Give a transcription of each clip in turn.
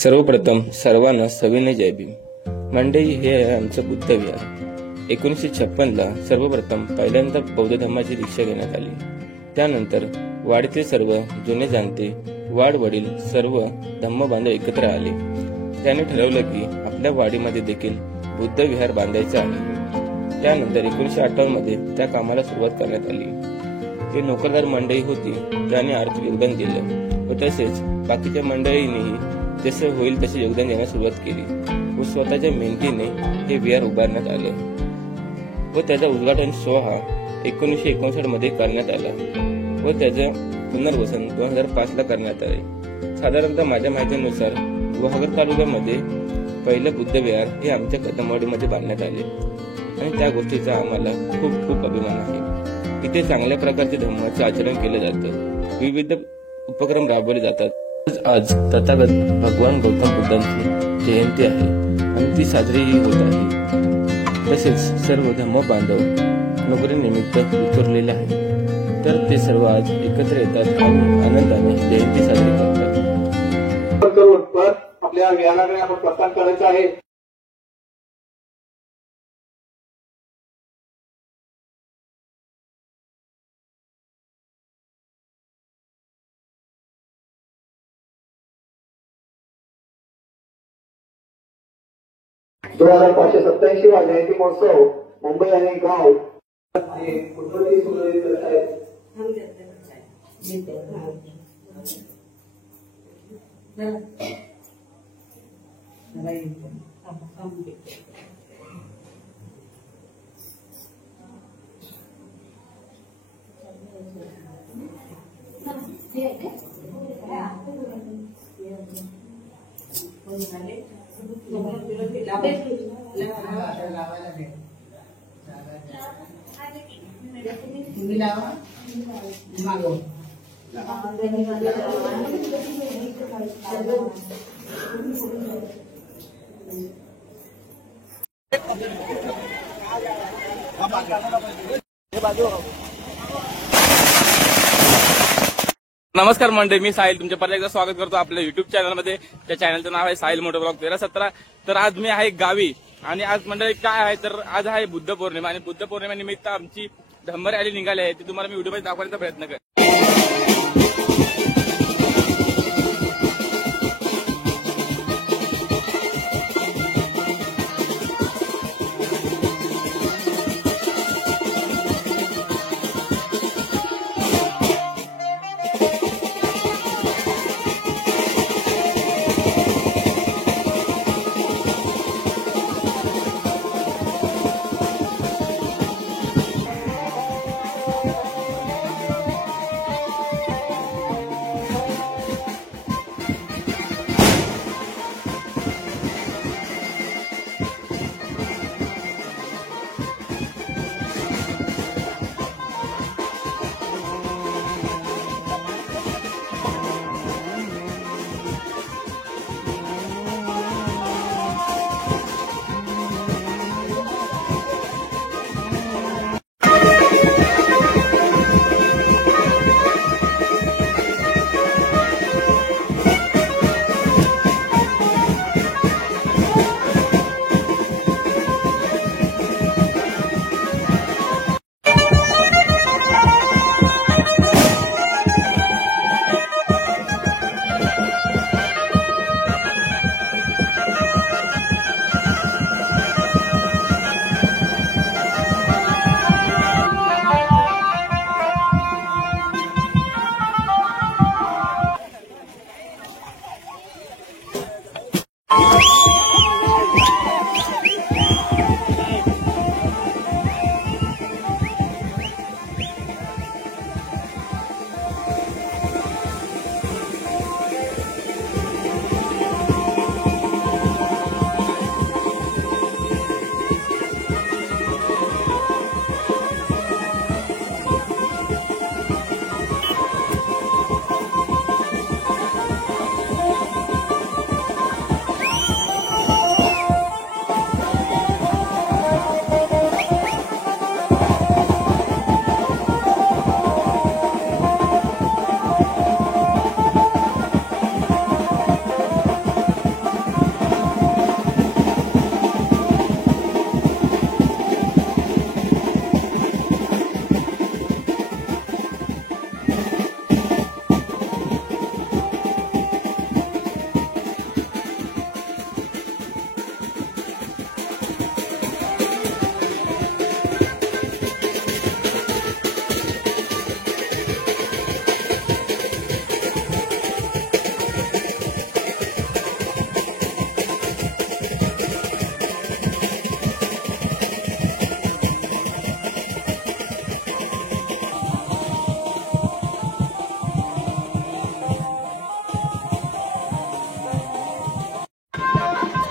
सर्वप्रथम सर्वांना सविनय जय भीम। मंडई हे आहे आमचं बुद्ध विहार। 1956ला सर्वप्रथम पहिल्यांदा बौद्ध धर्माची दीक्षा घेण्यात आली। त्यानंतर वाडीतील सर्व जुने जाणते वाड वडील सर्व धम्म बांधव एकत्र आले। त्याने ठरवलं की आपल्या वाडीमध्ये देखील बुद्ध विहार बांधायचं आहे। त्यानंतर 1958 मध्ये त्या कामाला सुरुवात करण्यात आली। ती नोकरदार मंडळी होती, त्याने आर्थिक योगदान दिलं व तसेच बाकीच्या मंडळींनीही जसे होईल तसे योगदान देण्यास सुरुवात केली व स्वतःच्या मेहनतीने हे विहार उभारण्यात आले व त्याचा उद्घाटन सोहळा 1959 मध्ये करण्यात आला व त्याचे पुनर्वसन 2005 ला करण्यात आले। साधारणतः माझ्या माहितीनुसार गुहागर तालुक्यामध्ये पहिलं बुद्ध विहार हे आमच्या कदमवाडीमध्ये बांधण्यात आले आणि त्या गोष्टीचा आम्हाला खूप खूप अभिमान आहे। इथे चांगल्या प्रकारचे धम्माचे आचरण केले जातं, विविध उपक्रम राबवले जातात। आज तथागत भगवान गौतम बुद्धांची जयंती आहे आणि ती साजरीही होत आहे। तसेच सर्व धम्म बांधव नोकरीनिमित्त विखुरलेले आहेत, तर ते सर्व आज एकत्र येतात आणि आनंदाने जयंती साजरी करतात। आपल्या विहाराकडे आपण प्रस्थान करायचं आहे। दोन 2587 वा जयंती महोत्सव मुंबई आणि गाव कुठलंही सुधारित करत आहेत। नमस्कार मंडळी, मी साहिल तुमच्या परत एकदा स्वागत करतो आपल्या युट्यूब चॅनलमध्ये। त्या चॅनलचं नाव आहे साहिल मोटो ब्लॉग 1317। तर आज मी आहे गावी आणि आज मंडळी काय आहे तर आज आहे बुद्ध पौर्णिमा आणि बुद्ध पौर्णिमेनिमित्त आमची धम्म रॅली निघाली आहे, ती तुम्हाला मी व्हिडिओमध्ये दाखवण्याचा प्रयत्न करेन।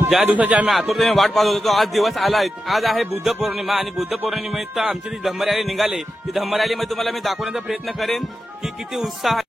ज्या दिवसाची आम्ही आतुरतेने वाट पाहत होतो आज दिवस आला. आज आहे बुद्ध पौर्णिमा आणि बुद्ध पौर्णिमेनिमित्त आमची जी धम्म रॅली निघाली ती धम्म रॅलीमध्ये तुम्हाला मी दाखवण्याचा प्रयत्न करेन की किती उत्साह.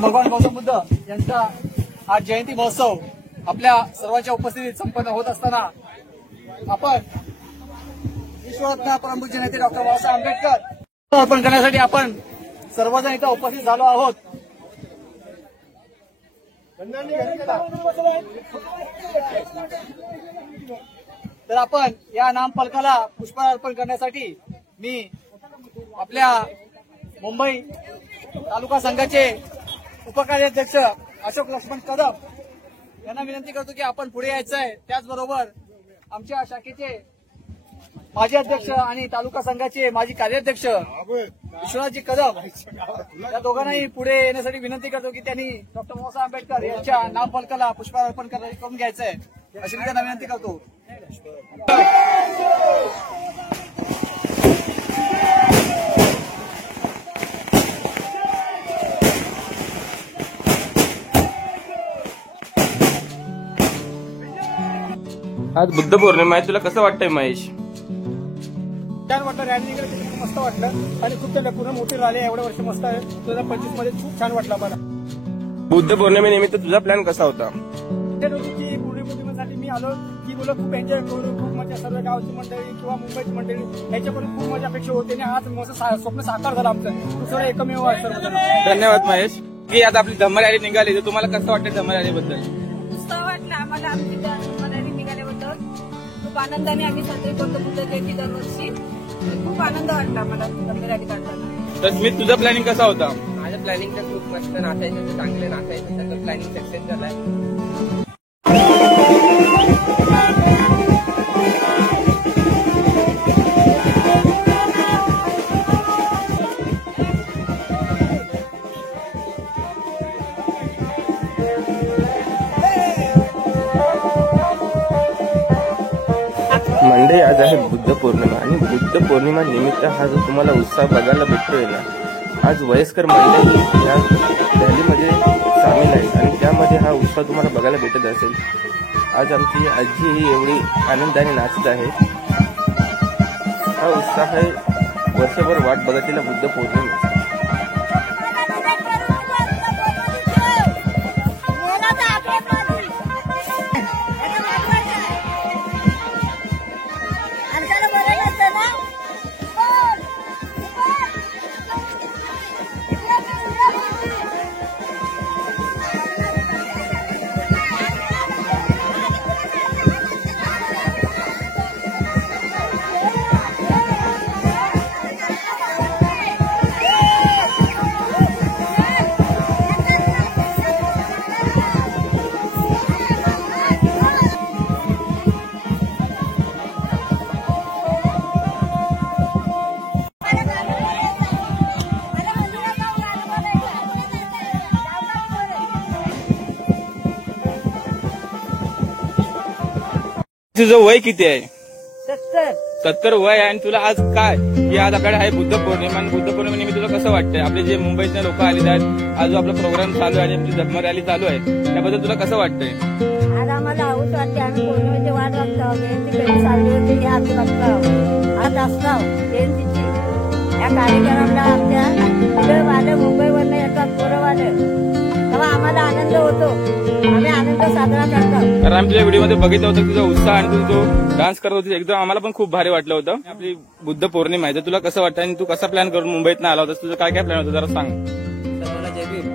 भगवान गौतम बुद्ध यांचा आज जयंती महोत्सव आपल्या सर्वांच्या उपस्थितीत संपन्न होत असताना आपण विश्वरत्न परमपूज्य नेते डॉक्टर बाबासाहेब आंबेडकर अर्पण करण्यासाठी आपण सर्वजण इथं उपस्थित झालो आहोत. तर आपण या नामफलकाला पुष्पहार अर्पण करण्यासाठी मी आपल्या मुंबई तालुका संघाचे उपकार्याध्यक्ष अशोक लक्ष्मण कदम यांना विनंती करतो की आपण पुढे यायचं आहे. त्याचबरोबर आमच्या शाखेचे माजी अध्यक्ष आणि तालुका संघाचे माजी कार्याध्यक्ष विश्वनाथजी कदम या दोघांनाही पुढे येण्यासाठी विनंती करतो की त्यांनी डॉक्टर बाबासाहेब आंबेडकर यांच्या नामफलकाला पुष्पहार अर्पण करून घ्यायचं आहे अशी मी त्यांना विनंती करतो. आज बुद्ध पौर्णिमा आहे, तुला कसं वाटतंय महेश? छान वाटलं. रॅली खूप मस्त वाटलं आणि खूप त्याला पूर्ण मोठी रॅली एवढ्या वर्ष मस्त आहे. 2025 मध्ये खूप छान वाटलं मला. बुद्ध पौर्णिमेनिमित्त तुझा प्लॅन कसा होता? की पौर्णिमेसाठी मी आलो की बोला खूप एन्जॉय करू, खूप मजा सर्व गावची मंडळी किंवा मुंबईची मंडळी याच्याकडून खूप मजा अपेक्षा होते आणि आज मस्त स्वप्न साकार झालं आमचं. दुसरं एकमेव आहे सर्व. धन्यवाद महेश. की आता आपली धम्म रॅली निघाली तर तुम्हाला कसं वाटतं धम्म रॅलीबद्दल? उत्साह वाटला आम्हाला. आमची धम्म रॅली निघाल्याबद्दल खूप आनंदाने आम्ही साजरी करतो बुद्ध जयंती दरवर्षी. खूप आनंद वाटला मला धम्म रॅली काढताना. तर स्मित, तुझा प्लॅनिंग कसा होता? माझं प्लॅनिंग तर खूप मस्त नाचायचं तर चांगले नाचायचं तर प्लॅनिंग सक्सेस झालाय. मंडळी, आज आहे बुद्ध पौर्णिमा आणि बुद्ध पौर्णिमा निमित्त हा जो तुम्हाला उत्साह बघायला भेटतोय ना, आज वयस्कर मंडळी या रॅलीमध्ये सामील आहेत आणि त्यामध्ये हा उत्साह तुम्हाला बघायला भेटत असेल. आज आमची आजी ही एवढी आनंदाने नाचत आहे. हा उत्साह आहे वर्षभर वाट बघतलेला बुद्ध पौर्णिमेचा. तुझं वय किती आहे? 70 वय आहे आणि तुला आज काय की आज आपल्याकडे आहे बुद्ध पौर्णिमा आणि बुद्ध पौर्णिमेनिमित्त तुला कसं वाटतंय? आपले जे मुंबईतले लोक आलेले आहेत, आज जो आपला प्रोग्राम चालू आहे आणि आपली धम्म रॅली चालू आहे, त्याबद्दल तुला कसं वाटतंय? आज आम्हाला हौस वाटते. आम्ही पौर्णिमेची वाट बघतो. जयंती कधी चालली होती हे आज बघतो. आज असतो जयंतीची. या कार्यक्रमाला आमच्या मुलं मुंबईवरनं येतात, पोरंवाले. तेव्हा आम्हाला आनंद होतो. आम्ही आनंद साजरा करतो. कारण आम्ही तुझ्या व्हिडिओमध्ये बघितलं होतं तुझा उत्साह आणि तू जो डान्स करत होती एकदम आम्हाला पण खूप भारी वाटलं होतं. आपली बुद्ध पौर्णिमा आहे तर तुला कसं वाटतं आणि तू कसा प्लॅन करून मुंबईत आला होता? तुझं काय काय प्लॅन होतं जरा सांग. सर्वांना जय भीम.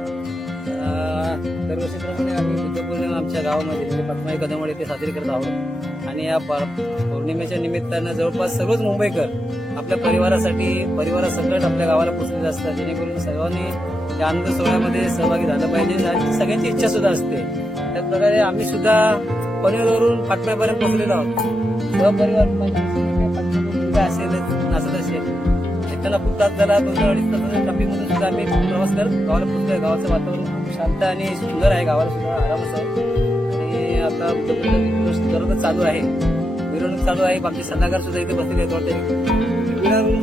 दरवर्षीप्रमाणे आम्ही बुद्ध पौर्णिमा आमच्या गावामध्ये पद्माई कदमवाडी येथे साजरी करत आहोत आणि या पौर्णिमेच्या निमित्तानं जवळपास सर्वच मुंबईकर आपल्या परिवारासकट आपल्या गावाला पोहोचलेले असतात, जेणेकरून सर्वांनी या आनंद सोहळ्यामध्ये सहभागी झालं पाहिजे आणि सगळ्यांची इच्छा सुद्धा असते. त्याचप्रकारे आम्ही सुद्धा पनवेलवरून फाटम्यापर्यंत पोहोचलेलो आहोत. सहपरिवार मुलगा असेल, नाचत असेल, त्यांना खूप त्रास झाला. 2-2.5 तासाच्या ट्रॅफिकमधून सुद्धा आम्ही प्रवास करत गावाला पोहोचलोय. गावाचं वातावरण खूप शांत आणि सुंदर आहे. गावाला सुद्धा आरामच आहे आणि आता दररोज चालू आहे, मिरवणूक चालू आहे. आमचे सल्लागार सुद्धा इथे बसलेले आहेत.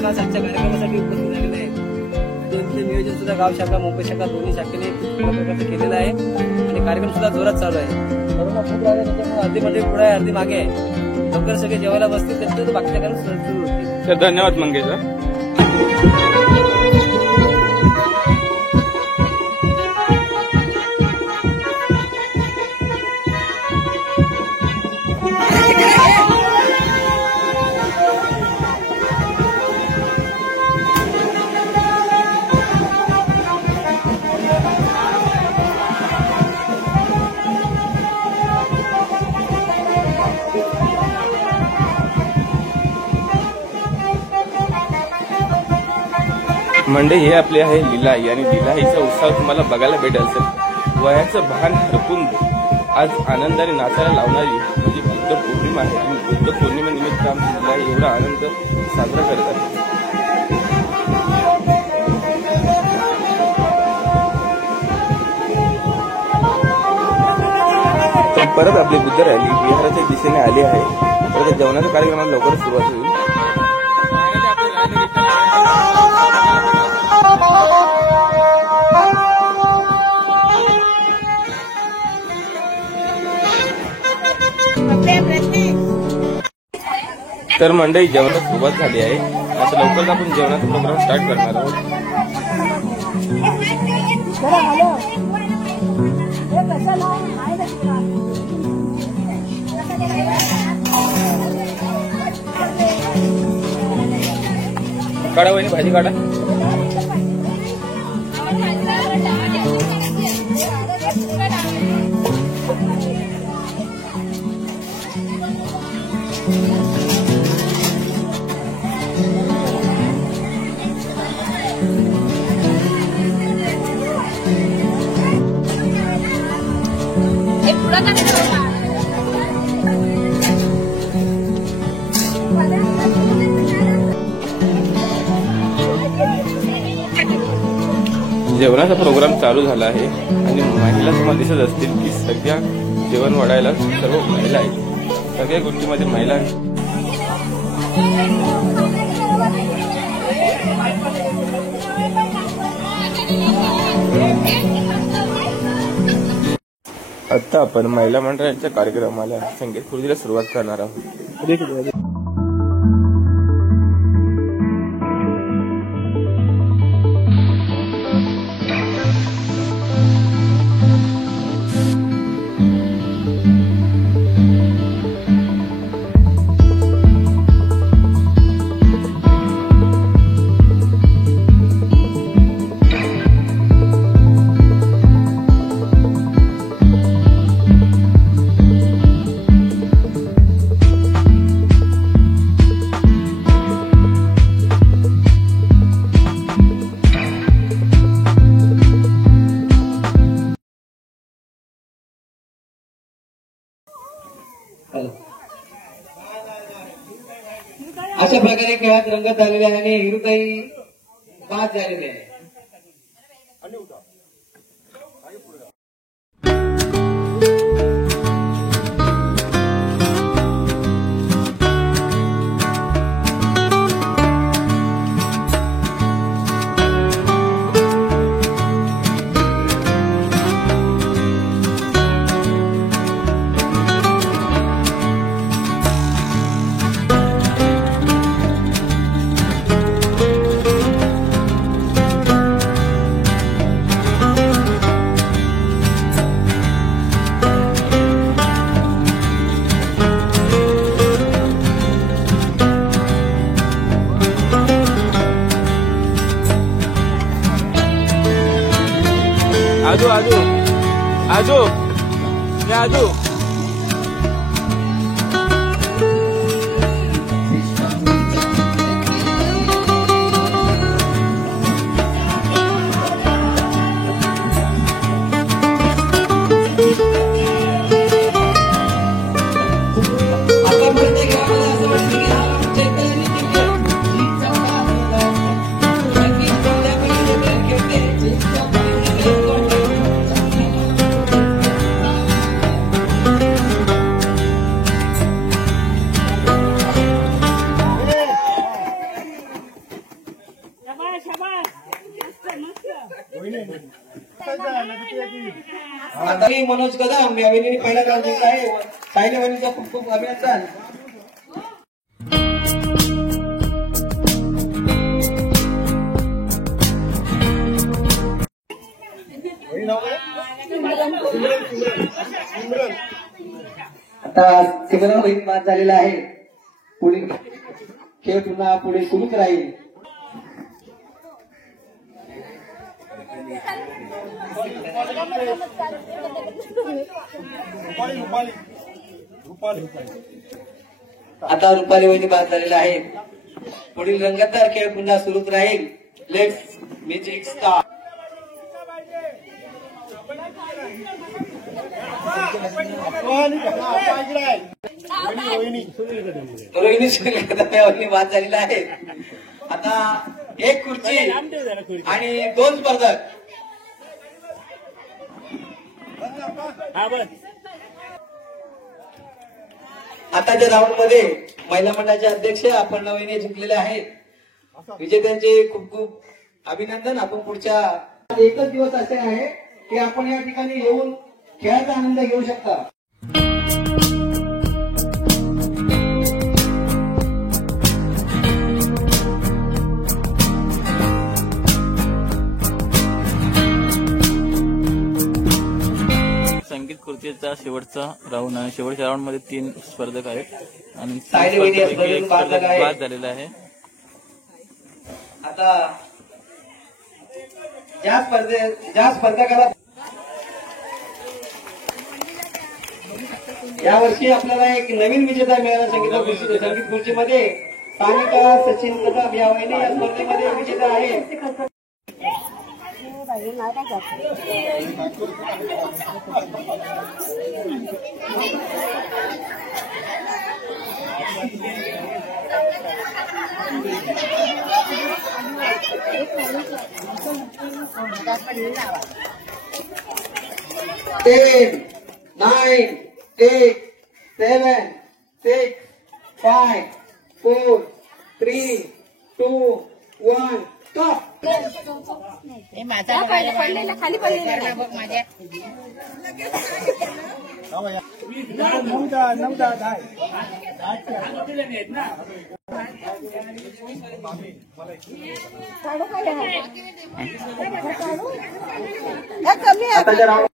आजच्या कार्यक्रमासाठी उपस्थित झालेले आहेत. त्यांचं नियोजन सुद्धा गाव शाखा, मुंबई शाखा दोन्ही शाखेने प्रकारचं केलेलं आहे आणि कार्यक्रम सुद्धा जोरात चालू आहे. कोरोना खूप राहिला त्याच्यामुळे अर्धी मध्ये पुढे आहे, अर्धी मागे आहे. लवकर सगळे जेवायला बसतील त्यांचं बाकीच्या कार्यक्रम सुरू होतील. तर धन्यवाद मंगेश. मंडई हे आपले आहे लिलाई आणि लिलाईचा उत्साह तुम्हाला बघायला भेटत असेल. वयाचं भान हरपून आज आनंदाने नाचायला लावणारी म्हणजे बुद्ध पौर्णिमा आहे आणि बुद्ध पौर्णिमेनिमित्त आमची लिलाई एवढा आनंद साजरा करत आहे. परत आपली बुद्ध रॅली बिहाराच्या दिशेने आली आहे. परत जेवणाच्या कार्यक्रमाला लवकर सुरुवात होईल. तर मंडळी जेवणाला सुरुवात झाली आहे. आता लवकरच आपण जेवणाचा प्रोग्राम स्टार्ट करणार आहोत. काढा वहिनी भाजी काढा. जेवणाचा प्रोग्राम चालू झाला आहे आणि महिला तुम्हाला दिसत असतील की सगळ्या जेवण वाढायला सर्व महिला आहेत. सगळ्या गोष्टीमध्ये महिला आता आपण महिला मंडळाच्या कार्यक्रमाला संगीत खुर्चीला सुरुवात करणार आहोत. अशा प्रकारे खेळात रंगत झालेले आहे आणि हिरुताई बाद झालेले आहे. आजू आजू आता मी मनोज कदम या वहिनी पहिला क्रमांक जिंकला आहे. सायली वहिनीचा खूप खूप अभिनंदन. आता सिमरन वहिनी बाद झालेला आहे. पुढे खेळ पुन्हा पुढे सुरूच राहील. आता रुपाली वहिनी बाद झालेला आहे. पुढील रंगतदार खेळ पुन्हा सुरूच राहील. Let's music start. रोहिणी वहिनी बाद झालेला आहे. आता एक खुर्ची आणि 2 स्पर्धक. आताच्या राऊंड मध्ये महिला मंडळाचे अध्यक्ष आपण वहिनी जिंकलेले आहेत. विजेत्यांचे खूप खूप अभिनंदन. आपण पुढच्या एकच दिवस असे आहे की आपण या ठिकाणी येऊन खेळाचा आनंद घेऊ शकता. संगीत खुर्चीचा शेवटचा राऊंड आहे. शेवटच्या राऊंड मध्ये 3 स्पर्धक आहेत आणि सायली वहिनी या स्पर्धेतून बाद झाला आहे. बाद झालेला आहे. आता ज्या स्पर्धकाला यावर्षी आपल्याला एक नवीन विजेता मिळाला संगीत खुर्चीमध्ये. सानिका सचिन कदम या वहिनी या स्पर्धेमध्ये विजेता आहे. Ten, 9, 8, 7, 6, 5, 4, 3, 2, 1, stop. खाली पडलेला बघ माझ्या आताच्या राऊंड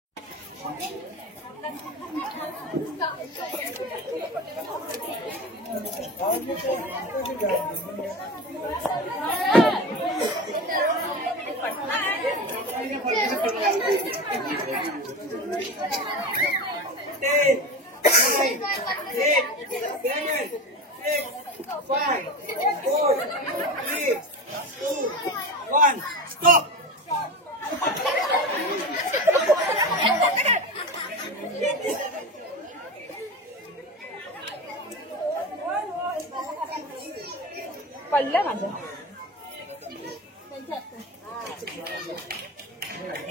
पडलं माझं.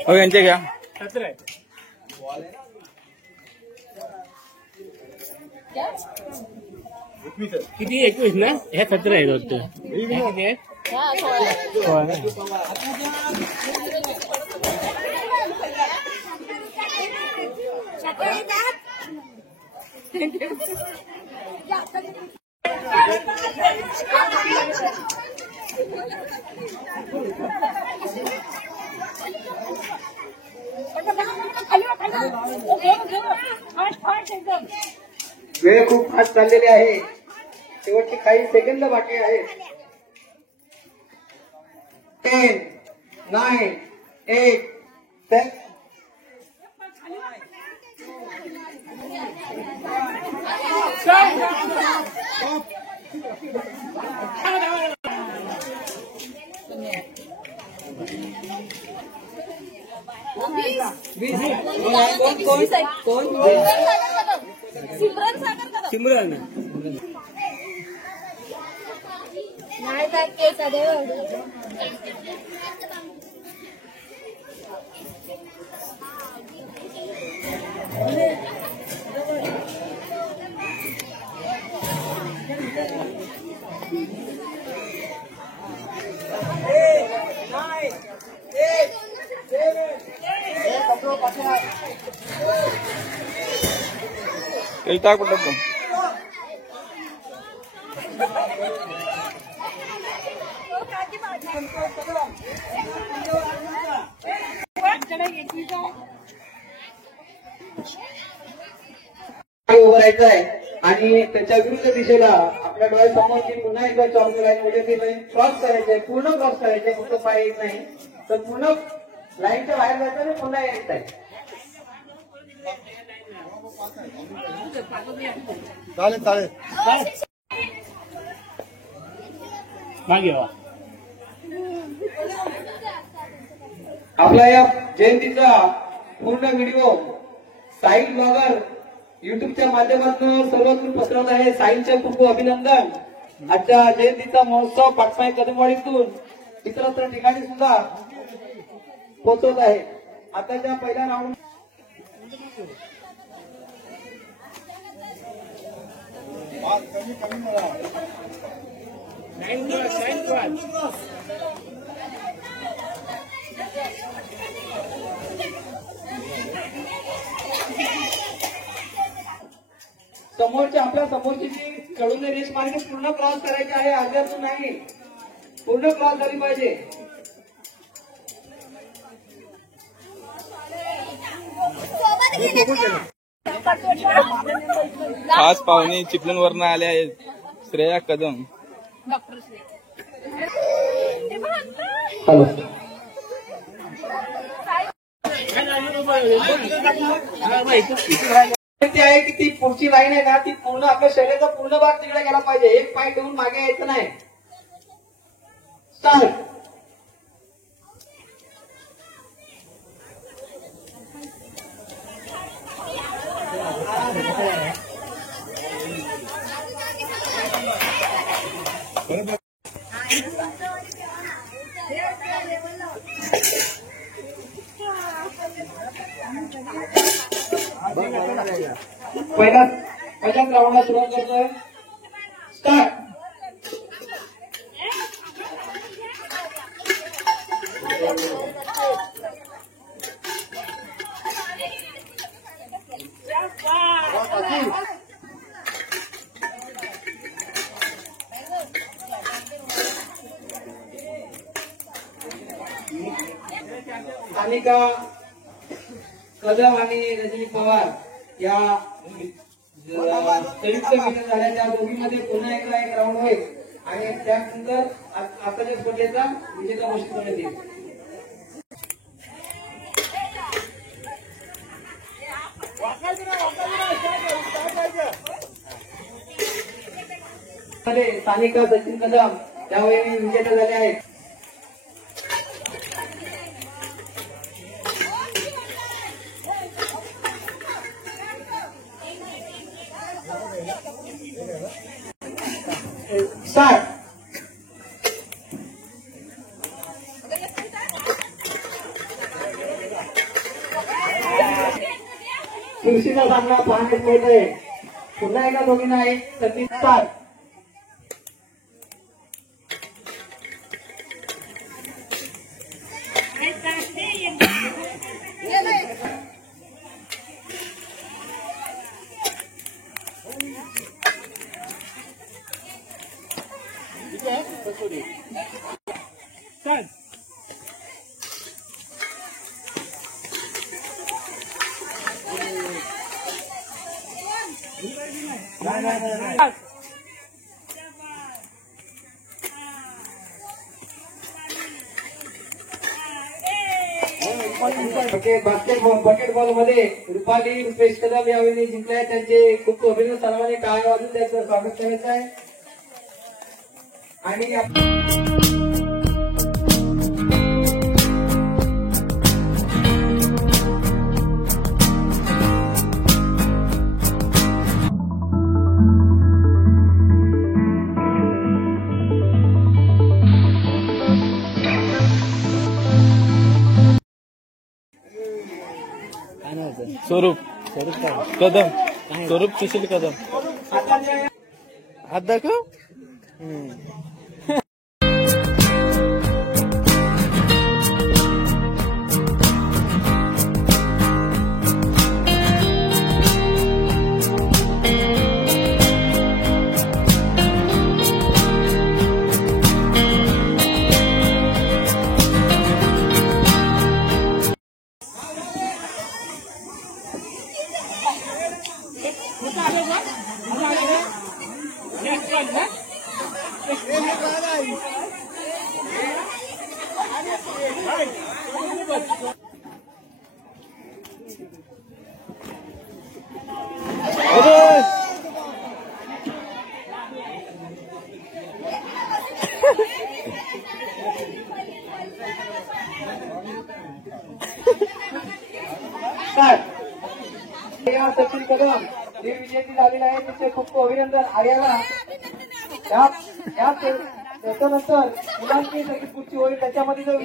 हो यांचे घ्या. किती 21 ना ह्या 17 आहेत वाटतं. वेळ खूप फास्ट चाललेली आहे. शेवटची काही सेकंद बाकी आहेत. 10, 9, 8, 7 सिमरन टाक पटकन. उभं राहायचं आहे आणि त्याच्या विरुद्ध दिशेला आपल्या डोळ्यासमोर जी पुन्हा एकदा चॉकलेट लाईन मध्ये ती लाईन क्रॉस करायची, पूर्ण क्रॉस करायचे, फक्त पाय येत नाही तर पूर्ण लाईनच्या बाहेर जायचं आणि पुन्हा यायचं आहे. चालेल चालेल मागे वा. आपला या जयंतीचा पूर्ण व्हिडिओ साहिल ब्लॉगर युट्यूबच्या माध्यमातून सर्वत्र पसरवत आहे. साहिलचे खूप खूप अभिनंदन. आजच्या जयंतीचा महोत्सव पाटपाई कदमवाडीतून इतरत्र ठिकाणी सुद्धा पोहोचवत आहे. आताच्या पहिल्या राऊंड समोरच्या आपल्या समोरची जी कडून रेस मार्गे पूर्ण क्रॉस करायची आहे, अर्ध्यातून नाही, पूर्ण क्रॉस झाली पाहिजे. खास पाहुणे चिपळूणवरनं आले आहेत. श्रेया कदम. हॅलो. ती आहे की ती पुढची लाईन आहे ना, ती पूर्ण आपल्या शरीराचा पूर्ण भाग तिकडे गेला पाहिजे. एक पाय ठेवून मागे यायचं नाही. स्टार्ट. पहिल्याच राऊंडला सुरुवात करतोय. स्टार्ट. सानिका कदम आणि रजनी पवार या संयुक्त विजय झाल्या. त्या दोघींमध्ये पुन्हा एकदा एक राऊंड होईल आणि त्यानंतर आताच्या स्पर्धेचा विजेता घोषित करण्यात येईल. सानिका सचिन कदम त्यावेळी विजेते झाले आहेत. स्टार्ट. खुर्शीचा सामना पाहण्यात येत आहे. पुन्हा एका दोघींना एक संधी. स्टार्ट. बास्केटबॉल मध्ये रुपाली रुपेश कदम यावेळी जिंकले. त्यांचे खूप अभिनंदन. सर्वांनी टाळ्या वाजून त्यांचं स्वागत करायचं आहे. आणि स्वरूप कदम, स्वरूप सुशील कदम. हात दाखव. सचिन कदम हे विजेते झालेले आहे. त्याचे खूप खूप अभिनंदन. आर्याला त्याच्यानंतर मुलांची सगळी पुढची होईल. त्याच्यामध्ये जो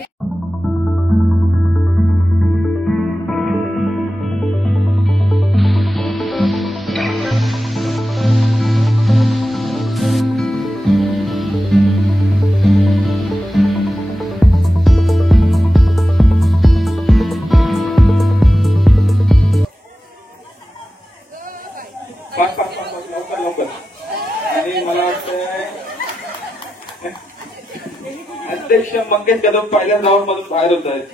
लवकर आणि मला वाटतं अध्यक्ष मंगेश कदम पहिल्या राऊंड मधून बाहेर होत आहेत.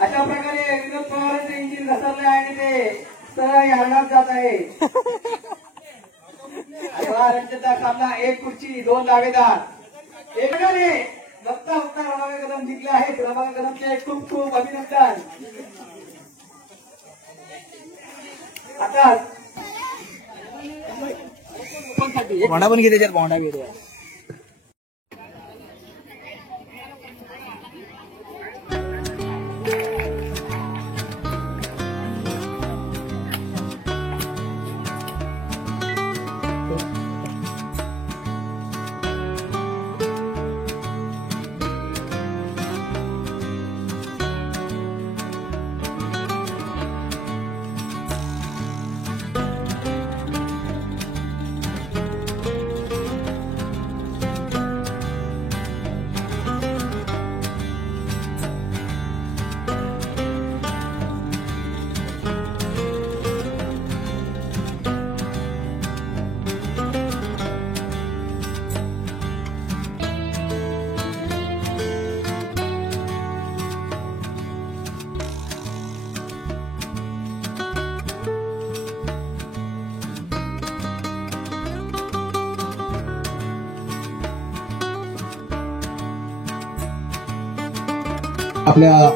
अशा प्रकारे विनोद पवारांचे इंजिन घसरले आणि ते सरळ यार्डात जात आहे. रंजनचा सामना 1 खुर्ची 2 दावेदार एकाने बघता बघता रमाकांत कदम जिंकले आहेत. रमाकांत कदमचे खूप खूप अभिनंदन. आता भांडा पण घे त्याच्यात भांडा बी आपल्या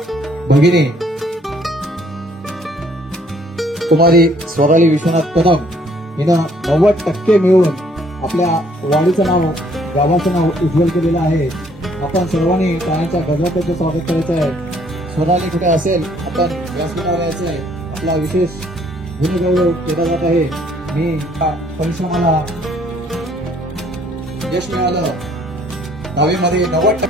भगिनी कुमारी स्वराली विश्वनाथ कदम हिनं 90% मिळून आपल्या वाडीचं नाव, गावाचं नाव उज्ज्वल केलेलं आहे. आपण सर्वांनी टाळ्यांच्या गजरात स्वागत करायचं आहे. स्वराली कुठे असेल आपण व्यासपीठावर यायचं आहे. आपला विशेष गुणगौरव केला जात आहे. मी परिश्रमाला यश मिळालं. दहावीमध्ये 90%